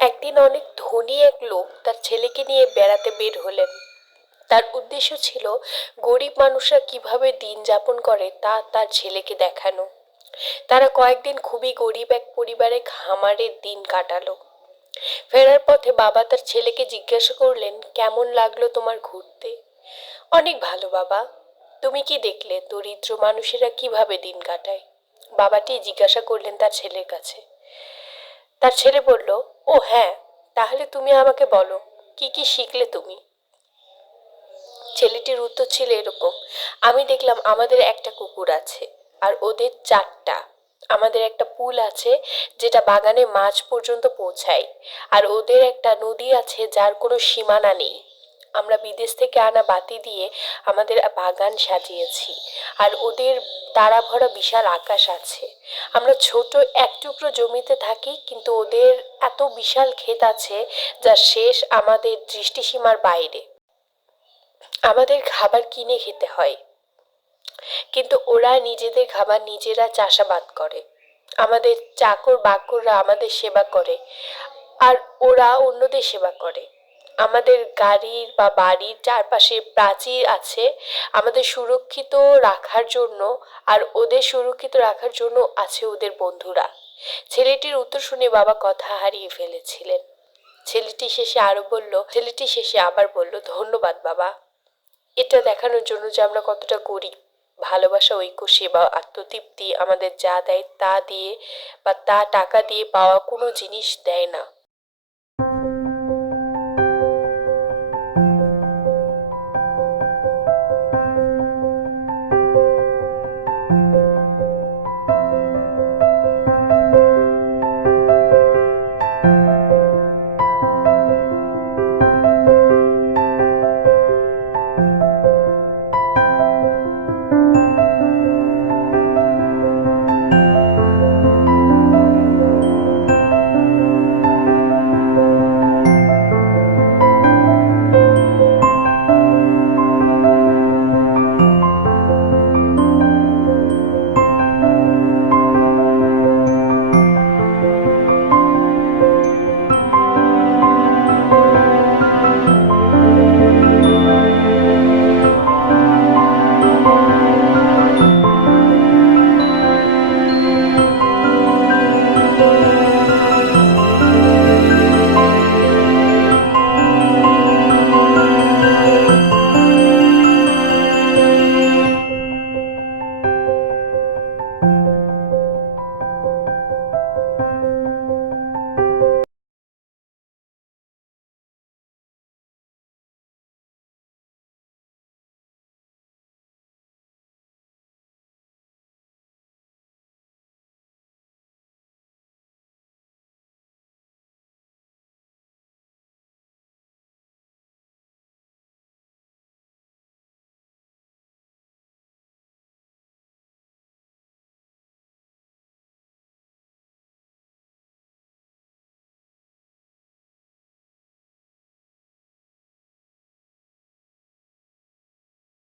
একদিন অনেক ধনী এক লোক তার ছেলেকে নিয়ে বেড়াতে বের হলেন। তার উদ্দেশ্য ছিল গরিব মানুষরা কিভাবে দিন যাপন করে তা তার ছেলেকে দেখানো। তারা কয়েকদিন খুবই গরিব এক পরিবারে খামারের দিন কাটালো। ফেরার পথে বাবা তার ছেলেকে জিজ্ঞাসা করলেন, কেমন লাগলো তোমার ঘুরতে? অনেক ভালো বাবা। তুমি কি দেখলে দরিদ্র মানুষেরা কিভাবে দিন কাটায়? বাবাটি জিজ্ঞাসা করলেন তার ছেলের কাছে। তার ছেলে বলল, ও হ্যাঁ, তাহলে তুমি আমাকে বলো, কি কি শিখলে তুমি? ছেলেটির উত্তর ছিল এরকম, আমি দেখলাম আমাদের একটা কুকুর আছে আর ওদের চারটা। আমাদের একটা পুল আছে যেটা বাগানে মাঝ পর্যন্ত পৌঁছায়, আর ওদের একটা নদী আছে যার কোনো সীমানা নেই। আমরা বিদেশ থেকে আনা বাতি দিয়ে আমাদের বাগান সাজিয়েছি, আর ওদের তারা ভরা বিশাল আকাশ আছে। আমরা ছোট এক টুকরো জমিতে থাকি, কিন্তু ওদের এত বিশাল ক্ষেত আছে যার শেষ আমাদের দৃষ্টিসীমার বাইরে। আমাদের খাবার কিনে খেতে হয়, কিন্তু ওরা নিজেদের খাবার নিজেরা চাষাবাদ করে। আমাদের চাকর বাকররা আমাদের সেবা করে, আর ওরা অন্যদের সেবা করে। আমাদের গাড়ির বা বাড়ির চারপাশে প্রাচীর আছে আমাদের সুরক্ষিত রাখার জন্য, আর ওদের সুরক্ষিত রাখার জন্য আছে ওদের বন্ধুরা। ছেলেটির উত্তর শুনে বাবা কথা হারিয়ে ফেলেছিলেন। ছেলেটি শেষে আবার বলল, ধন্যবাদ বাবা। এটা দেখানোর জন্য যে আমরা কতটা গরিব। ভালোবাসা, ঐক্য, সেবা, আত্মতৃপ্তি আমাদের যা দেয় তা দিয়ে বা তা টাকা দিয়ে পাওয়া কোনো জিনিস দেয় না।